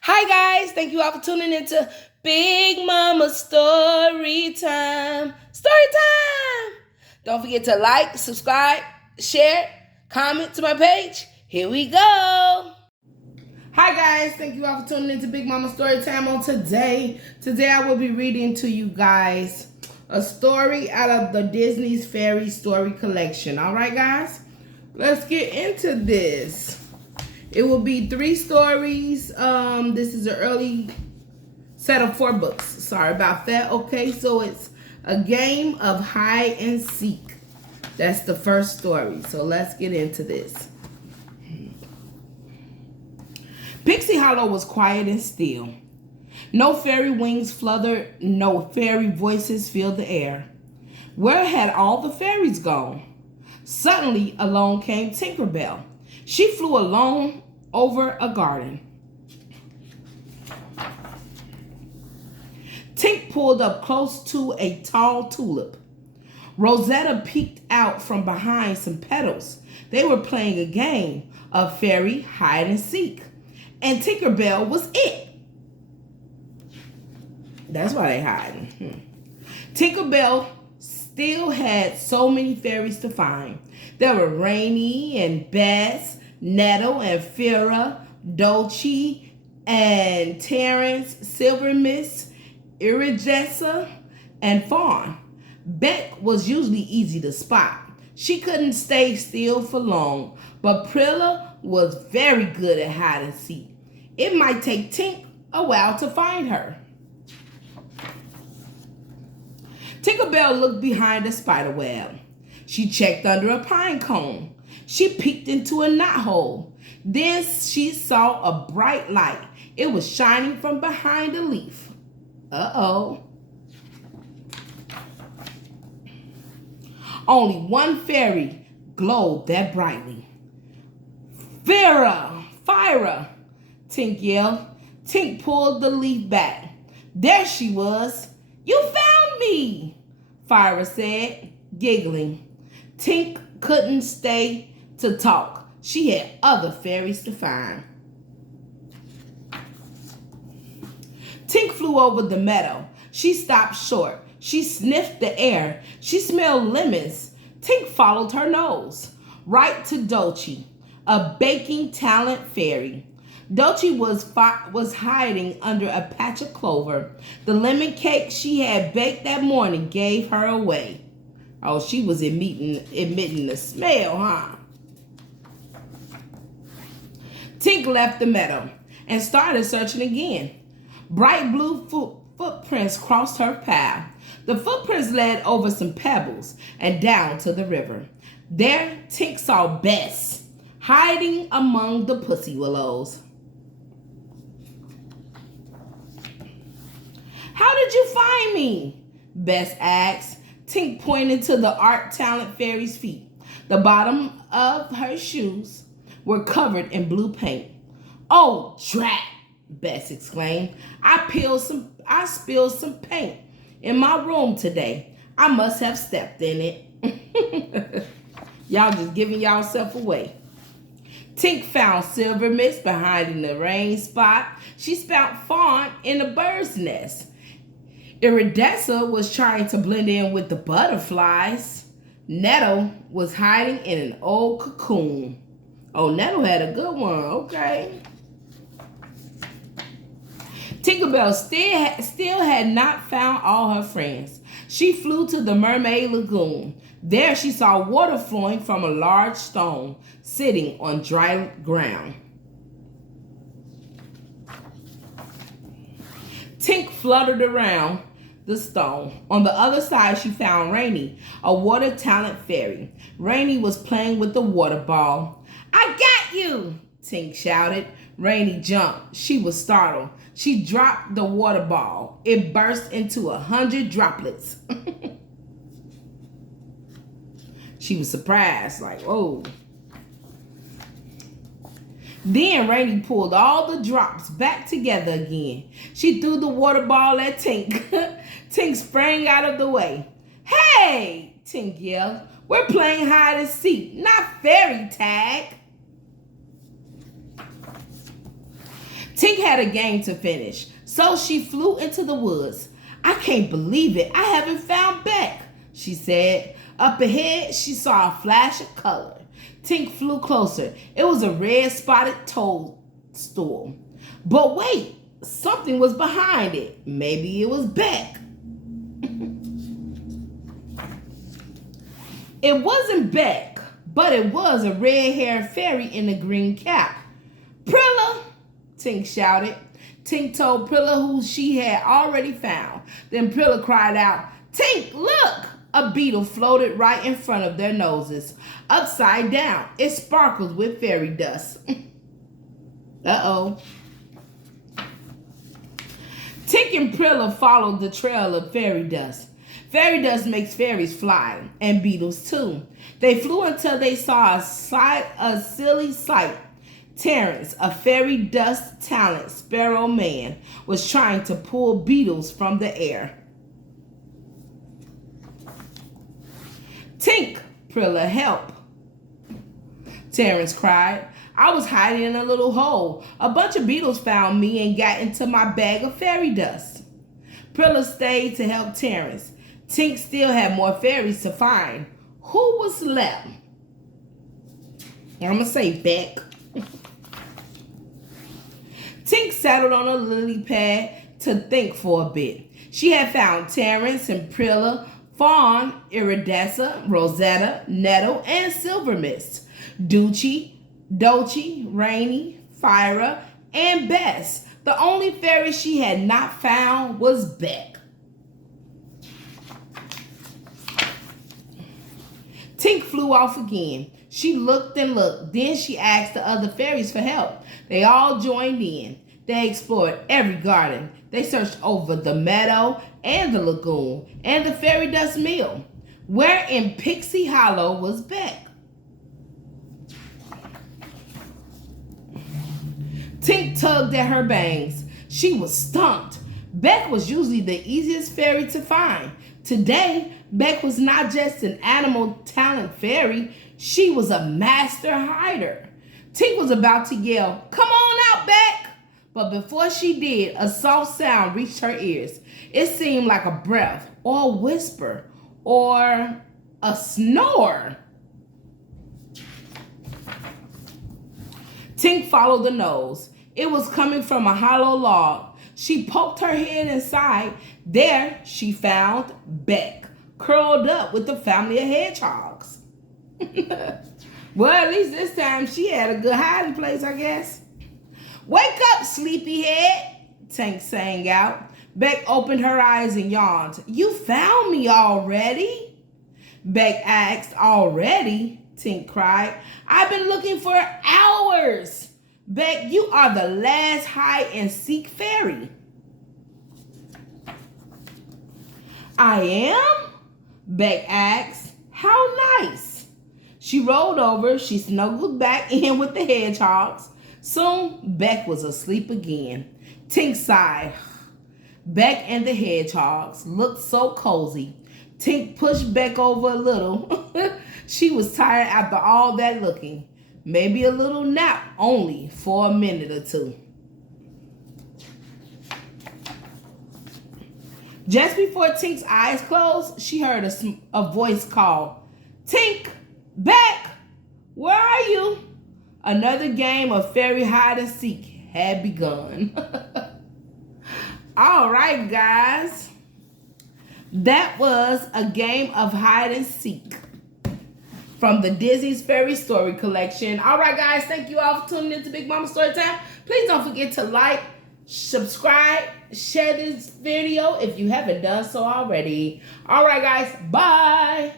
Hi guys, thank you all for tuning into Big Mama Story Time. Story time! Don't forget to like, subscribe, share, comment to my page. Here we go. Hi guys, thank you all for tuning into Big Mama Story Time on today. Today I will be reading to you guys a story out of the Disney's Fairies story collection. All right guys, let's get into this. It will be 3 stories. This is an early set of 4 books. Sorry about that. Okay, so it's a game of hide and seek. That's the first story. So let's get into this. Pixie Hollow was quiet and still. No fairy wings fluttered, no fairy voices filled the air. Where had all the fairies gone? Suddenly, along came Tinkerbell. She flew along over a garden. Tink pulled up close to a tall tulip. Rosetta peeked out from behind some petals. They were playing a game of fairy hide and seek, and Tinkerbell was it. That's why they hiding. Tinkerbell still had so many fairies to find. There were Rainy and Bess, Nettle and Fira, Dolce and Terrence, Silver Miss, Iridessa, and Fawn. Beck was usually easy to spot. She couldn't stay still for long, but Prilla was very good at hide and seek. It might take Tink a while to find her. Tinkerbell looked behind a spider web. She checked under a pine cone. She peeked into a knothole. Then she saw a bright light. It was shining from behind a leaf. Uh-oh. Only one fairy glowed that brightly. Fira! Tink yelled. Tink pulled the leaf back. There she was. You found me, Fira said, giggling. Tink couldn't stay to talk. She had other fairies to find. Tink flew over the meadow. She stopped short. She sniffed the air. She smelled lemons. Tink followed her nose right to Dolce, a baking talent fairy. Dolce was hiding under a patch of clover. The lemon cake she had baked that morning gave her away. Oh, she was emitting the smell, huh? Tink left the meadow and started searching again. Bright blue footprints crossed her path. The footprints led over some pebbles and down to the river. There, Tink saw Bess hiding among the pussy willows. How did you find me? Bess asked. Tink pointed to the art talent fairy's feet. The bottom of her shoes were covered in blue paint. Oh, drat! Bess exclaimed. I spilled some paint in my room today. I must have stepped in it. Y'all just giving y'allself away. Tink found Silver Miss behind in the rain spot. She found Fawn in a bird's nest. Iridessa was trying to blend in with the butterflies. Nettle was hiding in an old cocoon. Oh, Nettle had a good one. Okay. Tinkerbell still had not found all her friends. She flew to the Mermaid Lagoon. There she saw water flowing from a large stone sitting on dry ground. Tink fluttered around the stone. On the other side, she found Rainy, a water talent fairy. Rainy was playing with the water ball. I got you, Tink shouted. Rainy jumped. She was startled. She dropped the water ball. It burst into 100 droplets. She was surprised, like, whoa. Then Rainy pulled all the drops back together again. She threw the water ball at Tink. Tink sprang out of the way. Hey, Tink yelled. We're playing hide and seek, not fairy tag. Tink had a game to finish, so she flew into the woods. I can't believe it. I haven't found Beck, she said. Up ahead, she saw a flash of color. Tink flew closer. It was a red spotted toadstool. But wait, something was behind it. Maybe it was Beck. It wasn't Beck, but it was a red-haired fairy in a green cap. Prilla, Tink shouted. Tink told Prilla who she had already found. Then Prilla cried out, Tink, look! A beetle floated right in front of their noses, upside down. It sparkled with fairy dust. Uh-oh. Tink and Prilla followed the trail of fairy dust. Fairy dust makes fairies fly, and beetles too. They flew until they saw a silly sight. Terrence, a fairy dust talent sparrow man, was trying to pull beetles from the air. Tink, Prilla, help, Terrence cried. I was hiding in a little hole. A bunch of beetles found me and got into my bag of fairy dust. Prilla stayed to help Terrence. Tink still had more fairies to find. Who was left? I'm going to say Beck. Tink settled on a lily pad to think for a bit. She had found Terrence and Prilla, Fawn, Iridescent, Rosetta, Nettle, and Silver Mist, Dolce, Rainy, Fyra, and Bess. The only fairy she had not found was Beck. Tink flew off again. She looked and looked. Then she asked the other fairies for help. They all joined in. They explored every garden. They searched over the meadow and the lagoon and the fairy dust mill. Where in Pixie Hollow was Beck? Tink tugged at her bangs. She was stumped. Beck was usually the easiest fairy to find. Today, Beck was not just an animal talent fairy. She was a master hider. Tink was about to yell, "Come on out, Beck!" But before she did, a soft sound reached her ears. It seemed like a breath, or a whisper, or a snore. Tink followed the nose. It was coming from a hollow log. She poked her head inside. There she found Beck, curled up with a family of hedgehogs. Well, at least this time she had a good hiding place, I guess. Wake up, sleepyhead, Tink sang out. Beck opened her eyes and yawned. You found me already? Beck asked. Already? Tink cried. I've been looking for hours. Beck, you are the last hide-and-seek fairy. I am? Beck asked. How nice. She rolled over. She snuggled back in with the hedgehogs. Soon, Beck was asleep again. Tink sighed. Beck and the hedgehogs looked so cozy. Tink pushed Beck over a little. She was tired after all that looking. Maybe a little nap only for a minute or two. Just before Tink's eyes closed, she heard a voice call, Tink, Beck, where are you? Another game of fairy hide and seek had begun. All right, guys. That was a game of hide and seek from the Disney's Fairy Story Collection. All right, guys. Thank you all for tuning in to Big Mama Story Time. Please don't forget to like, subscribe, share this video if you haven't done so already. All right, guys. Bye.